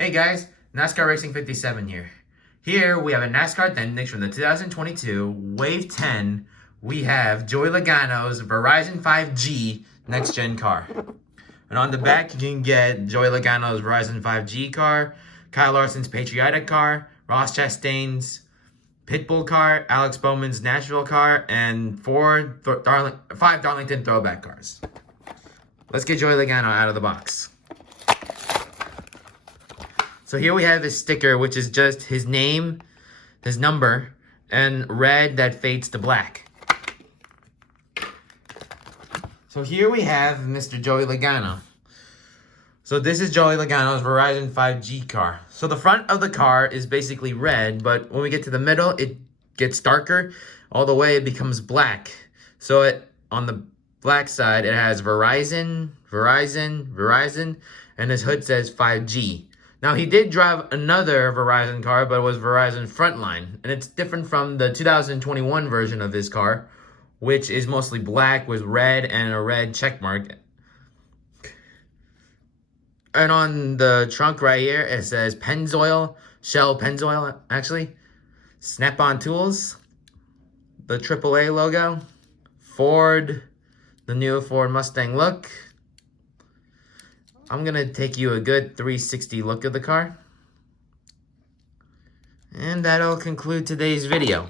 Hey guys, NASCAR Racing 57 here. Here we have a NASCAR Tendix from the 2022 Wave 10. We have Joey Logano's Verizon 5G next gen car. And on the back you can get Joey Logano's Verizon 5G car, Kyle Larson's Patriotic car, Ross Chastain's Pitbull car, Alex Bowman's Nashville car, and five Darlington throwback cars. Let's get Joey Logano out of the box. So here we have his sticker, which is just his name, his number, and red that fades to black. So here we have Mr. Joey Logano. So this is Joey Logano's Verizon 5G car. So the front of the car is basically red, but when we get to the middle, it gets darker. All the way it becomes black. So on the black side, it has Verizon, and his hood says 5G. Now, he did drive another Verizon car, but it was Verizon Frontline. And it's different from the 2021 version of his car, which is mostly black with red and a red check mark. And on the trunk right here, it says Pennzoil, Shell Pennzoil, actually. Snap-on Tools, the AAA logo, Ford, the new Ford Mustang look. I'm going to take you a good 360 look of the car. And that'll conclude today's video.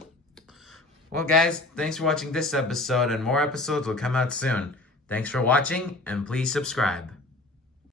Well, guys, thanks for watching this episode, and more episodes will come out soon. Thanks for watching, and please subscribe.